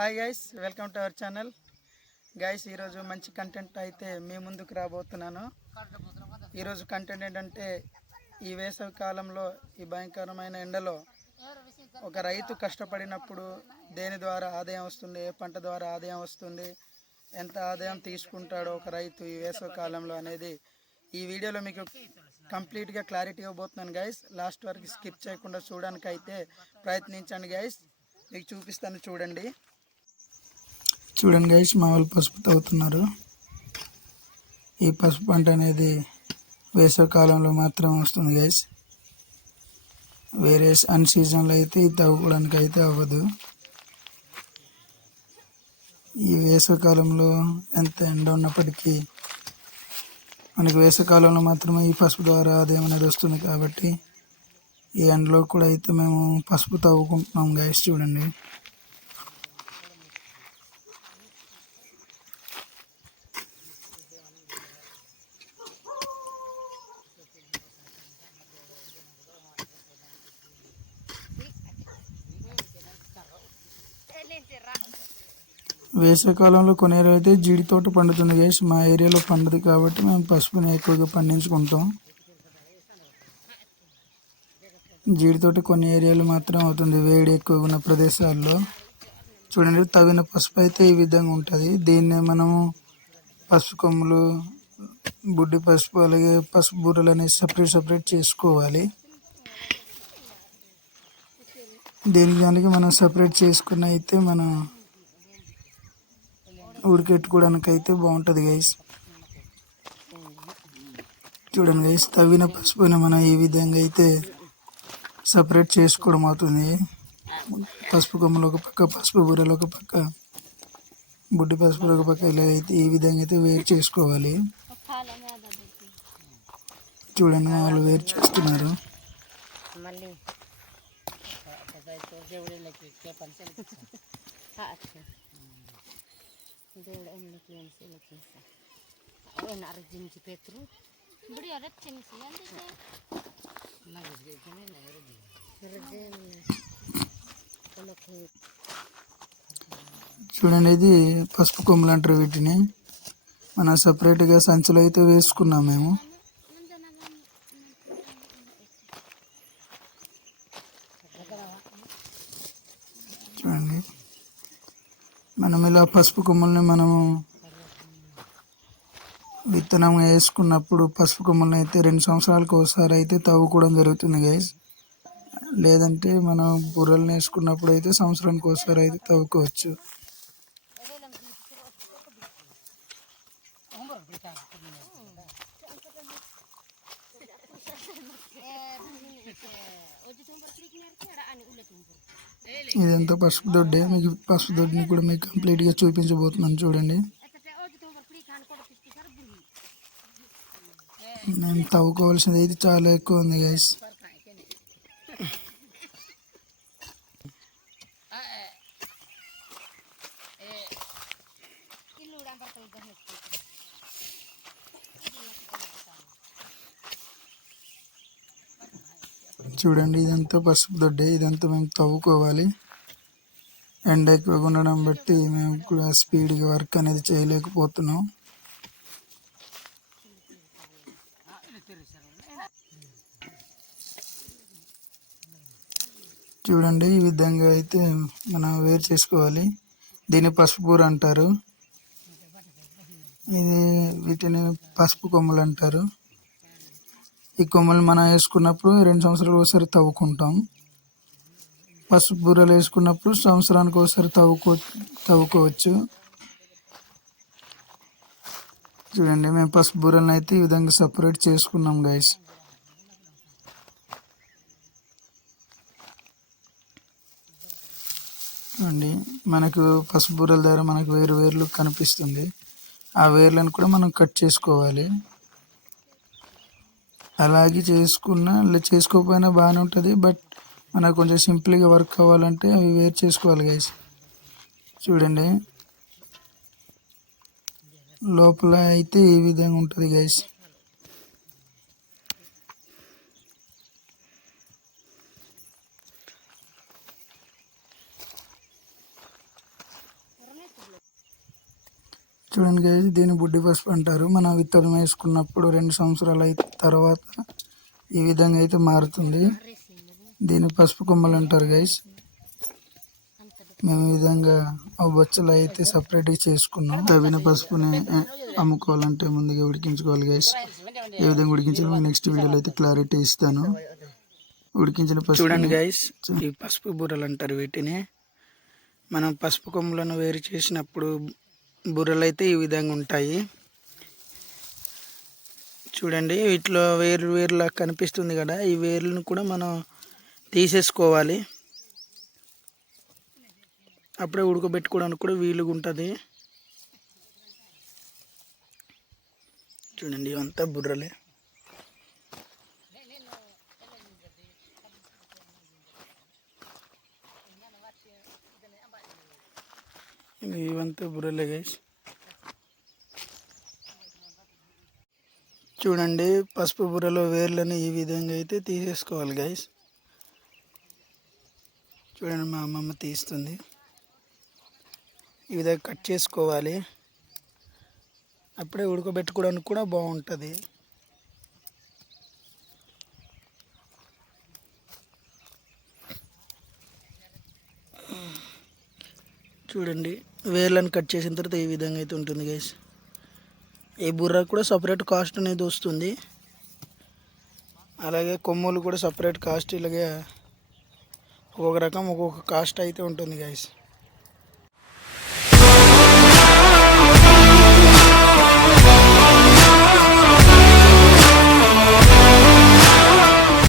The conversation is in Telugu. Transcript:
Hi guys, welcome to our channel. Guys, ఈరోజు మంచి కంటెంట్ అయితే మీ ముందుకు రాబోతున్నాను. ఈరోజు కంటెంట్ ఏంటంటే, ఈ వేసవి కాలంలో ఈ భయంకరమైన ఎండలో ఒక రైతు కష్టపడినప్పుడు దేని ద్వారా ఆదాయం వస్తుంది, ఏ పంట ద్వారా ఆదాయం వస్తుంది, ఎంత ఆదాయం తీసుకుంటాడో ఒక రైతు ఈ వేసవి కాలంలో అనేది ఈ వీడియోలో మీకు కంప్లీట్గా క్లారిటీ ఇవ్వబోతున్నాను గైస్. లాస్ట్ వరకు స్కిప్ చేయకుండా చూడడానికి అయితే ప్రయత్నించండి గైస్. మీకు చూపిస్తాను, చూడండి గైస్. మా వాళ్ళు పసుపు తవ్వుతున్నారు. ఈ పసుపు పంట అనేది వేసవి కాలంలో మాత్రం వస్తుంది గైస్. వేరే అన్ సీజన్లో అయితే ఇది తవ్వుకోవడానికి అయితే అవ్వదు. ఈ వేసవి కాలంలో ఎంత ఎండ ఉన్నప్పటికీ మనకి వేసవి కాలంలో మాత్రమే ఈ పసుపు ద్వారా ఆదాయం అనేది వస్తుంది. కాబట్టి ఈ ఎండలో కూడా అయితే మేము పసుపు తవ్వుకుంటున్నాం గైస్. చూడండి, వేసవికాలంలో కొన్ని ఏరియాలో అయితే జీడి తోట పండుతుంది గైస్. మా ఏరియాలో పండుది కాబట్టి మేము పసుపుని ఎక్కువగా పండించుకుంటాం. జీడి తోట కొన్ని ఏరియాలు మాత్రం అవుతుంది, వేడి ఎక్కువగా ఉన్న ప్రదేశాల్లో. చూడండి, తవ్విన పసుపు అయితే ఈ విధంగా ఉంటుంది. దీన్నే మనము పసుపు కొమ్ములు, బుడ్డి పసుపు, అలాగే పసుపు బూరలు అనేవి సపరేట్ చేసుకోవాలి. దానికి మనం సపరేట్ చేసుకున్న అయితే మనం ఉడికెట్టుకోవడానికి అయితే బాగుంటుంది గైస్. చూడండి గైస్, తవ్విన పసుపుని మనం ఈ విధంగా అయితే సపరేట్ చేసుకోవడం అవుతుంది. పసుపు కొమ్మలు ఒక పక్క, పసుపు బూరలు ఒక పక్క, బుడ్డి పసుపులు ఒక పక్క, ఇలా అయితే ఈ విధంగా అయితే వేరు చేసుకోవాలి. చూడండి, వాళ్ళు వేరు చేస్తున్నారు. చూడండి, ఇది పసుపు కొమ్ములు అంటారు వీటిని. మనం సపరేట్గా సంచులు అయితే వేసుకున్నాం మేము. చూడండి, మనం ఇలా పసుపు కొమ్ముల్ని మనము విత్తనం వేసుకున్నప్పుడు పసుపు కొమ్మలను అయితే 2 సంవత్సరాలకు ఒకసారి అయితే తవ్వుకోవడం జరుగుతుంది గైస్. లేదంటే మనం బుర్రలను వేసుకున్నప్పుడు అయితే సంవత్సరానికి ఒకసారి అయితే తవ్వుకోవచ్చు. ఇదంతా పసుపు దొడ్డే. మీకు పసుపు దొడ్డిని కూడా మీకు కంప్లీట్గా చూపించబోతున్నాను. చూడండి, మేము తవ్వుకోవాల్సింది అయితే చాలా ఎక్కువ ఉంది గైస్. చూడండి, ఇదంతా పసుపు దొడ్డే. ఇదంతా మేము తవ్వుకోవాలి. ఎండ ఎక్కువగా ఉండడం బట్టి మేము కూడా స్పీడ్గా వర్క్ అనేది చేయలేకపోతున్నాం. చూడండి, ఈ విధంగా అయితే మనం వేరు చేసుకోవాలి. దీన్ని పసుపు బూర అంటారు. వీటిని పసుపు కొమ్మలు అంటారు. ఈ కొమ్మలు మనం వేసుకున్నప్పుడు 2 సంవత్సరాలు ఒకసారి తవ్వుకుంటాం. పసుపు బూరలు వేసుకున్నప్పుడు సంవత్సరానికి ఒకసారి తవ్వుకోవచ్చు. చూడండి, మేము పసుపు బూరలను అయితే ఈ విధంగా సపరేట్ చేసుకున్నాం గైస్. చూడండి, మనకు పసుపు బూరల ద్వారా మనకు వేరు వేర్లు కనిపిస్తుంది. ఆ వేర్లను కూడా మనం కట్ చేసుకోవాలి. అలాగే చేసుకోకపోయినా బాగానే ఉంటుంది. బట్ మనకు కొంచెం సింపుల్గా వర్క్ అవ్వాలంటే అవి వేరు చేసుకోవాలి గైస్. చూడండి, లోపల అయితే ఈ విధంగా ఉంటుంది గైస్. చూడండి గైస్, దీన్ని బుడ్డి పసుపు అంటారు. మనం విత్తనం వేసుకున్నప్పుడు 2 సంవత్సరాల తర్వాత ఈ విధంగా అయితే మారుతుంది. దీన్ని పసుపు కొమ్మలు అంటారు గైస్. మేము ఈ విధంగా ఆ బొచ్చలు అయితే సపరేట్గా చేసుకున్నాం. తవ్విన పసుపుని అమ్ముకోవాలంటే ముందుగా ఉడికించుకోవాలి గైస్. ఏ విధంగా ఉడికించాలో నెక్స్ట్ వీడియోలో అయితే క్లారిటీ ఇస్తాను. ఉడికించిన పసుపు చూడండి గైస్, ఈ పసుపు బుర్రలు అంటారు వీటిని. మనం పసుపు కొమ్ములను వేరు చేసినప్పుడు బుర్రలు అయితే ఈ విధంగా ఉంటాయి. చూడండి, వీటిలో వేరులా కనిపిస్తుంది కదా, ఈ వేర్లను కూడా మనం తీసేసుకోవాలి. అప్పుడే ఉడకబెట్టుకోవడానికి కూడా వీలుగా ఉంటుంది. చూడండి, ఇవంతా బుర్రలే. ఇవంతా బుర్రలే గైస్. చూడండి, పసుపు బుర్రలో వేర్లను ఈ విధంగా అయితే తీసేసుకోవాలి గైస్. చూడండి, మా అమ్మమ్మ తీస్తుంది. ఈ విధంగా కట్ చేసుకోవాలి. అప్పుడే ఉడకబెట్టుకోవడానికి కూడా బాగుంటుంది. చూడండి, వేర్లను కట్ చేసిన తర్వాత ఈ విధంగా అయితే ఉంటుంది గైస్. ఈ బుర్ర కూడా సపరేట్ కాస్ట్ అనేది వస్తుంది. అలాగే కొమ్ములు కూడా సపరేట్ కాస్ట్. ఇలాగే ఒక్కొక్క రకం ఒక్కొక్క కాస్ట్ అయితే ఉంటుంది గైస్.